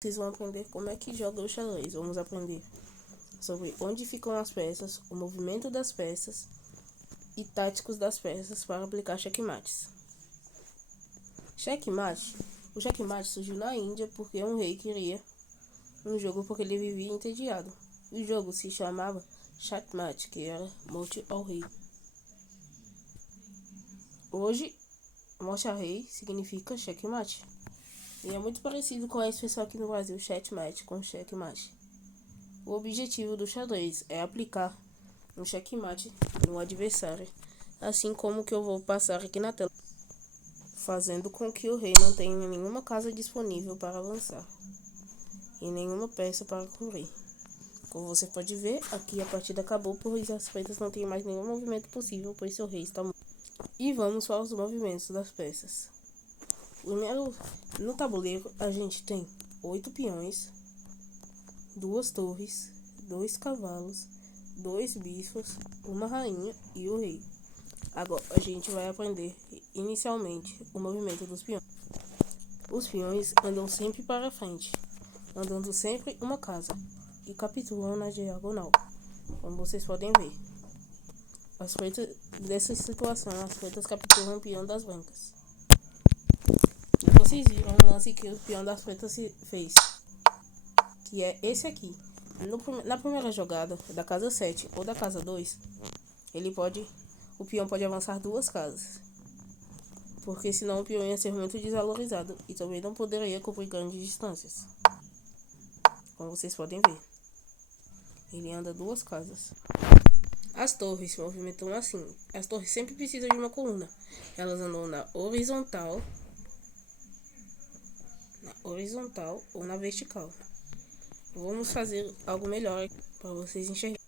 Vocês vão aprender como é que joga o xadrez. Vamos aprender sobre onde ficam as peças, o movimento das peças e táticos das peças para aplicar checkmates. Checkmate. O checkmate surgiu na Índia porque um rei queria um jogo porque ele vivia entediado. O jogo se chamava checkmate, que era morte ao rei. Hoje, morte ao rei significa checkmate. E é muito parecido com a expressão aqui no Brasil, checkmate, com checkmate. O objetivo do xadrez é aplicar um checkmate no adversário, assim como o que eu vou passar aqui na tela, fazendo com que o rei não tenha nenhuma casa disponível para avançar e nenhuma peça para cobrir. Como você pode ver, aqui a partida acabou, pois as pretas não têm mais nenhum movimento possível, pois seu rei está morto. E vamos para os movimentos das peças. Primeiro, no tabuleiro a gente tem 8 peões, 2 torres, 2 cavalos, 2 bispos, uma rainha e o rei. Agora a gente vai aprender inicialmente o movimento dos peões. Os peões andam sempre para frente, andando sempre uma casa e capitulam na diagonal, como vocês podem ver. As pretas, dessa situação, as pretas capturam o peão das brancas. E vocês viram o lance que o peão das pretas fez, que é esse aqui. Na primeira jogada da casa 7 ou da casa 2, o peão pode avançar 2 casas, porque senão o peão ia ser muito desvalorizado e também não poderia cobrir grandes distâncias. Como vocês podem ver, ele anda 2 casas. As torres se movimentam assim. As torres sempre precisam de uma coluna. Elas andam na horizontal ou na vertical. Vamos fazer algo melhor para vocês enxergarem.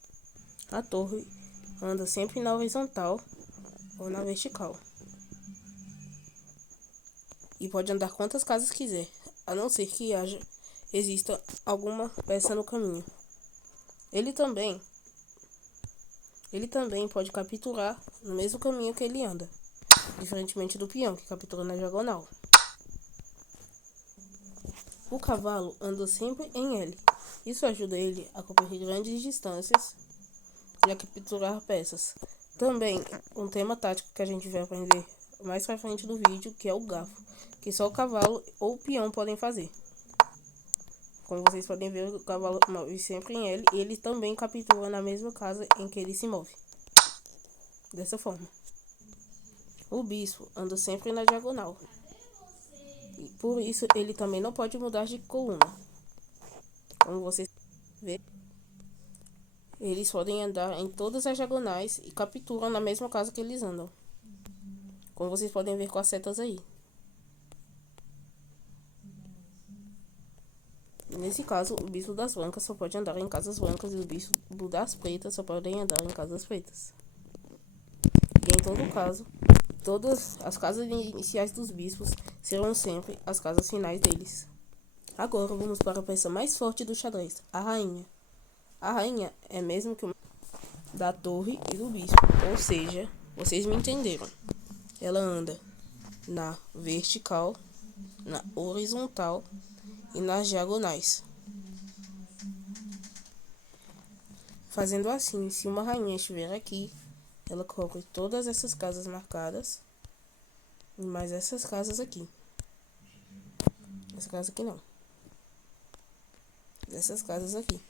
A torre anda sempre na horizontal ou na vertical. E pode andar quantas casas quiser, a não ser que exista alguma peça no caminho. Ele também pode capturar no mesmo caminho que ele anda, diferentemente do peão, que captura na diagonal. O cavalo anda sempre em L. Isso ajuda ele a cobrir grandes distâncias e a capturar peças. Também um tema tático que a gente vai aprender mais pra frente do vídeo, que é o garfo, que só o cavalo ou o peão podem fazer. Como vocês podem ver, o cavalo move sempre em L e ele também captura na mesma casa em que ele se move. Dessa forma. O bispo anda sempre na diagonal. E por isso ele também não pode mudar de coluna. Como vocês vê, eles podem andar em todas as diagonais e capturam na mesma casa que eles andam. Como vocês podem ver com as setas aí. Nesse caso, o bispo das brancas só pode andar em casas brancas e o bispo das pretas só podem andar em casas pretas. E em todo caso, todas as casas iniciais dos bispos serão sempre as casas finais deles. Agora vamos para a peça mais forte do xadrez, a rainha. A rainha é mesmo que uma da torre e do bispo, ou seja, vocês me entenderam. Ela anda na vertical, na horizontal e nas diagonais. Fazendo assim, se uma rainha estiver aqui, ela cobre todas essas casas marcadas e mais essas casas aqui. Essa casa aqui não. Essas casas aqui.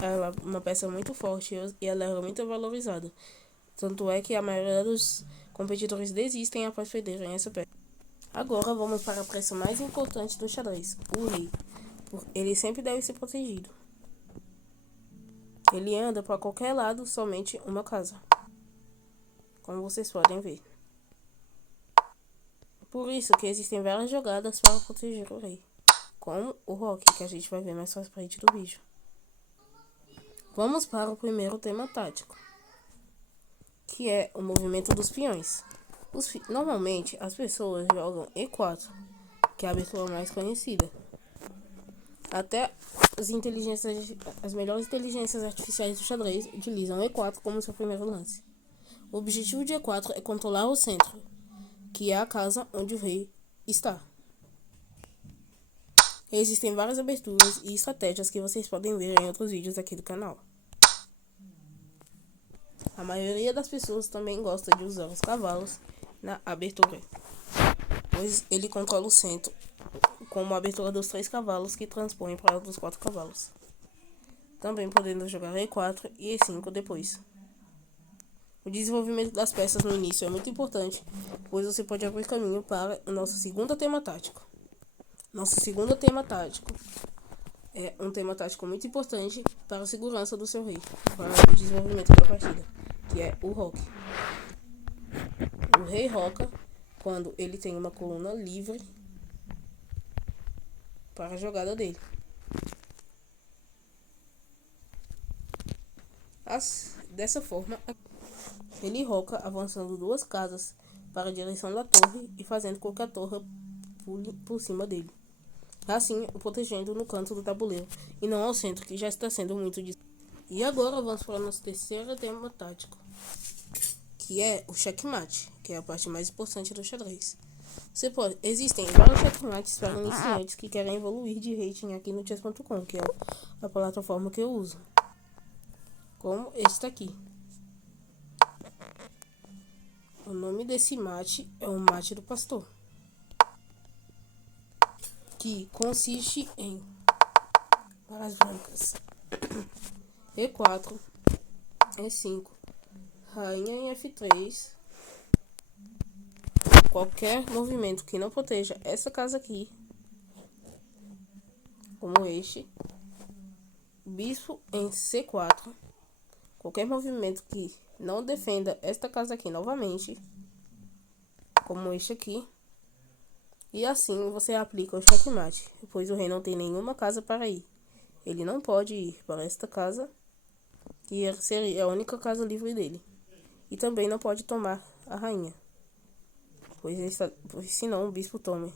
Ela é uma peça muito forte e ela é muito valorizada. Tanto é que a maioria dos competidores desistem após perderem essa peça. Agora vamos para a peça mais importante do xadrez, o rei. Ele sempre deve ser protegido. Ele anda para qualquer lado, somente uma casa. Como vocês podem ver. Por isso que existem várias jogadas para proteger o rei. Como o roque, que a gente vai ver mais pra frente do vídeo. Vamos para o primeiro tema tático, que é o movimento dos peões. Normalmente as pessoas jogam E4, que é a abertura mais conhecida. Até as melhores inteligências artificiais do xadrez utilizam E4 como seu primeiro lance. O objetivo de E4 é controlar o centro, que é a casa onde o rei está. Existem várias aberturas e estratégias que vocês podem ver em outros vídeos aqui do canal. A maioria das pessoas também gosta de usar os cavalos na abertura, pois ele controla o centro, como a abertura dos 3 cavalos que transpõem para os 4 cavalos. Também podendo jogar E4 e E5 depois. O desenvolvimento das peças no início é muito importante, pois você pode abrir caminho para o nosso segundo tema tático. Nosso segundo tema tático é um tema tático muito importante para a segurança do seu rei, para o desenvolvimento da partida, que é o roque. O rei roca quando ele tem uma coluna livre para a jogada dele. Dessa forma, ele roca avançando 2 casas para a direção da torre e fazendo com que a torre pule por cima dele, assim o protegendo no canto do tabuleiro e não ao centro, que já está sendo muito distante. E agora vamos para o nosso terceiro tema tático, que é o checkmate, que é a parte mais importante do xadrez. Existem vários checkmates para iniciantes que querem evoluir de rating aqui no chess.com, que é a plataforma que eu uso, como este aqui. O nome desse mate é o mate do pastor, que consiste em, para as brancas, E4, E5, rainha em F3, qualquer movimento que não proteja essa casa aqui, como este, bispo em C4, qualquer movimento que não defenda esta casa aqui novamente, como este aqui, e assim você aplica o checkmate, pois o rei não tem nenhuma casa para ir. Ele não pode ir para esta casa, que seria a única casa livre dele, e também não pode tomar a rainha, pois senão o bispo tome.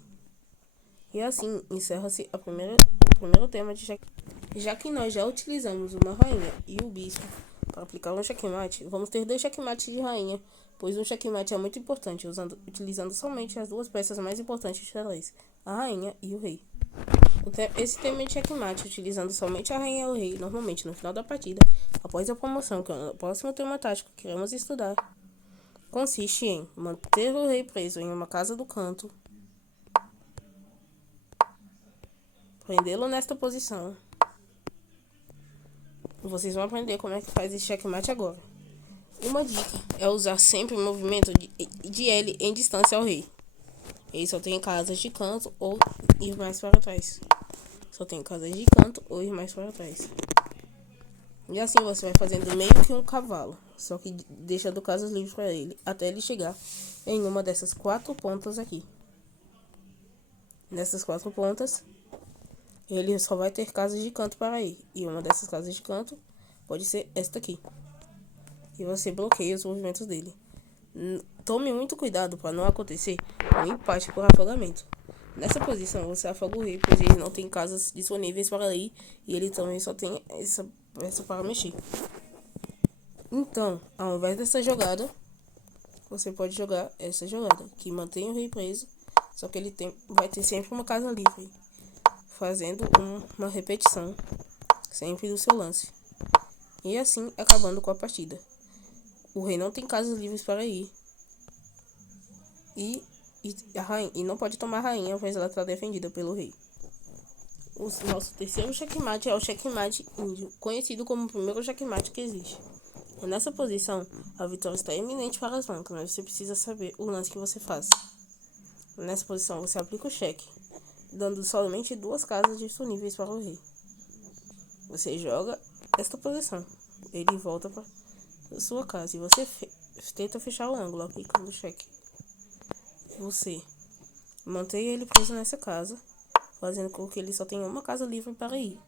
E assim encerra-se o primeiro tema de checkmate. Já que nós já utilizamos uma rainha e o bispo para aplicar um checkmate, vamos ter 2 checkmates de rainha, pois um checkmate é muito importante, utilizando somente as 2 peças mais importantes de xadrez, a rainha e o rei. Esse tema de checkmate, utilizando somente a rainha e o rei, normalmente no final da partida, após a promoção, que é o próximo tema tático que iremos estudar, consiste em manter o rei preso em uma casa do canto, prendê-lo nesta posição. Vocês vão aprender como é que faz esse checkmate agora. Uma dica é usar sempre o movimento de L em distância ao rei. Ele só tem casas de canto ou ir mais para trás. Só tem casas de canto ou ir mais para trás. E assim você vai fazendo meio que um cavalo, só que deixando casas livres para ele, até ele chegar em uma dessas 4 pontas aqui. Nessas 4 pontas, ele só vai ter casas de canto para ir. E uma dessas casas de canto pode ser esta aqui. E você bloqueia os movimentos dele. Tome muito cuidado para não acontecer um empate por afogamento. Nessa posição você afoga o rei, pois ele não tem casas disponíveis para ir e ele também só tem essa peça para mexer. Então, ao invés dessa jogada, você pode jogar essa jogada, que mantém o rei preso, só que ele vai ter sempre uma casa livre, fazendo uma repetição sempre do seu lance. E assim acabando com a partida. O rei não tem casas livres para ir. E não pode tomar a rainha, pois ela está defendida pelo rei. O nosso terceiro checkmate é o checkmate índio, conhecido como o primeiro checkmate que existe. E nessa posição, a vitória está iminente para as brancas, mas você precisa saber o lance que você faz. Nessa posição, você aplica o cheque, dando somente 2 casas disponíveis para o rei. Você joga esta posição, ele volta para sua casa e você tenta fechar o ângulo aplicando o cheque. Você mantém ele preso nessa casa, fazendo com que ele só tenha uma casa livre para ir.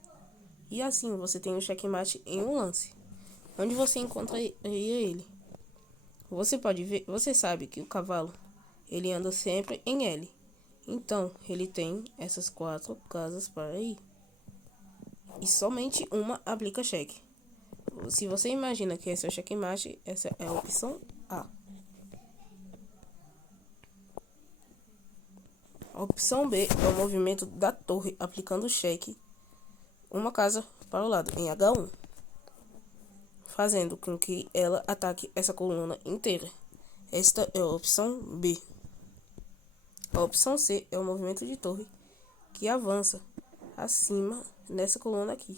E assim você tem o checkmate em um lance. Onde você encontraria ele? Você pode ver, você sabe que o cavalo ele anda sempre em L. Então ele tem essas 4 casas para ir. E somente uma aplica cheque. Se você imagina que esse é o checkmate, essa é a opção A. A opção B é o movimento da torre aplicando o cheque uma casa para o lado em H1, fazendo com que ela ataque essa coluna inteira. Esta é a opção B. A opção C é o movimento de torre que avança acima nessa coluna aqui,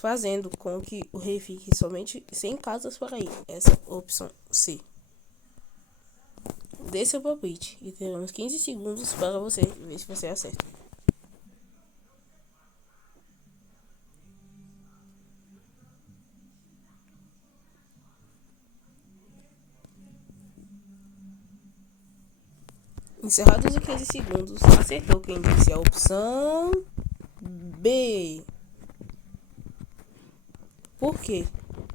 fazendo com que o rei fique somente 100 casas para ir. Essa é a opção C. Dê seu palpite e teremos 15 segundos para você ver se você acerta. Encerrados os 15 segundos, acertou quem disse a opção B. Por quê?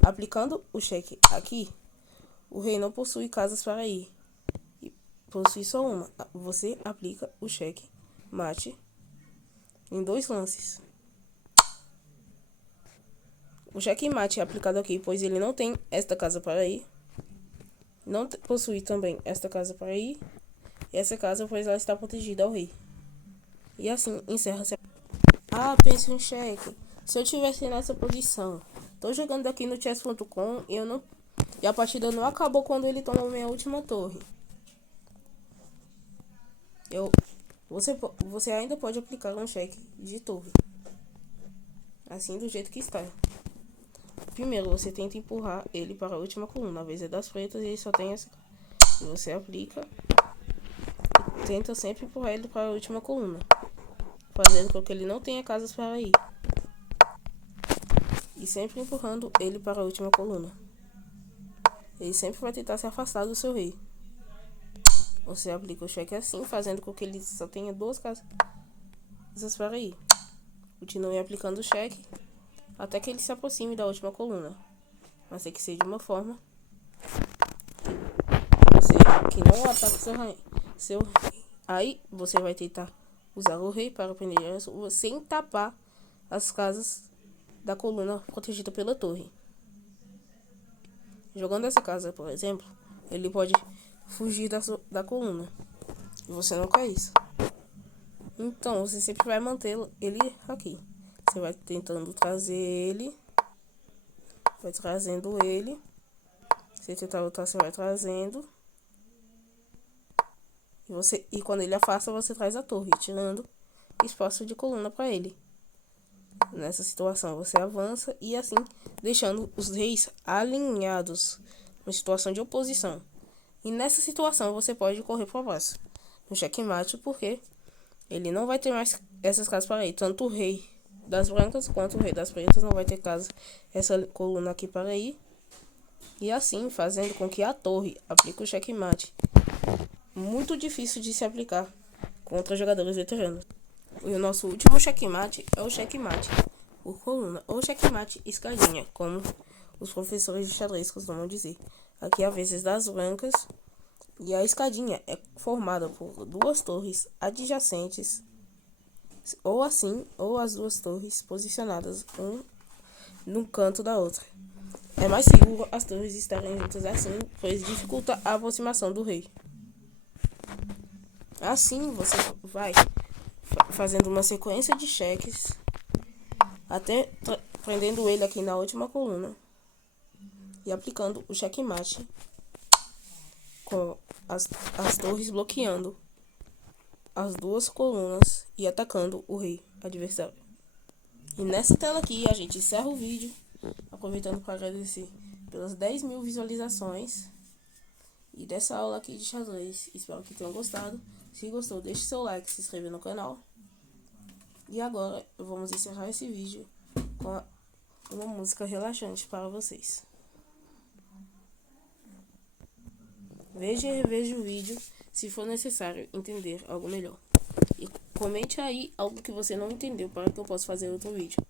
Aplicando o cheque aqui, o rei não possui casas para ir. Possui só uma. Você aplica o cheque mate em 2 lances. O cheque mate é aplicado aqui, pois ele não tem esta casa para ir. Não possui também esta casa para ir. E essa casa, pois ela está protegida ao rei. E assim encerra-se. Ah, pense em cheque. Se eu tivesse nessa posição, tô jogando aqui no chess.com e a partida não acabou quando ele tomou minha última torre. Você ainda pode aplicar um cheque de torre. Assim do jeito que está. Primeiro você tenta empurrar ele para a última coluna. A vez é das pretas e ele só tem essa. E você aplica. Tenta sempre empurrar ele para a última coluna, fazendo com que ele não tenha casas para ir. E sempre empurrando ele para a última coluna. Ele sempre vai tentar se afastar do seu rei. Você aplica o cheque assim, fazendo com que ele só tenha 2 casas para ir. Continue aplicando o cheque até que ele se aproxime da última coluna. Mas tem que ser de uma forma que não ataque seu rei. Aí você vai tentar usar o rei para prender sem tapar as casas da coluna protegida pela torre. Jogando essa casa, por exemplo, ele pode fugir da coluna. E você não quer isso. Então você sempre vai manter ele aqui. Você vai tentando trazer ele. Vai trazendo ele. Se tentar lutar, você vai trazendo. E quando ele afasta, você traz a torre, tirando espaço de coluna para ele. Nessa situação, você avança e assim, deixando os reis alinhados, uma situação de oposição. E nessa situação, você pode correr para baixo, no checkmate, porque ele não vai ter mais essas casas para ir. Tanto o rei das brancas quanto o rei das pretas não vai ter casa, essa coluna aqui para ir. E assim, fazendo com que a torre aplique o checkmate. Muito difícil de se aplicar contra jogadores veteranos. E o nosso último checkmate é o checkmate por coluna, ou checkmate escadinha, como os professores de xadrez costumam dizer. Aqui a vezes das brancas, e a escadinha é formada por 2 torres adjacentes, ou assim, ou as 2 torres posicionadas um no canto da outra. É mais seguro as torres estarem juntas assim, pois dificulta a aproximação do rei. Assim você vai fazendo uma sequência de cheques até prendendo ele aqui na última coluna e aplicando o checkmate com as torres bloqueando as 2 colunas e atacando o rei adversário. E nessa tela aqui a gente encerra o vídeo, aproveitando para agradecer pelas 10.000 visualizações e dessa aula aqui de xadrez. Espero que tenham gostado. Se gostou, deixe seu like, se inscreva no canal. E agora vamos encerrar esse vídeo com uma música relaxante para vocês. Veja e reveja o vídeo se for necessário entender algo melhor. E comente aí algo que você não entendeu para que eu possa fazer outro vídeo.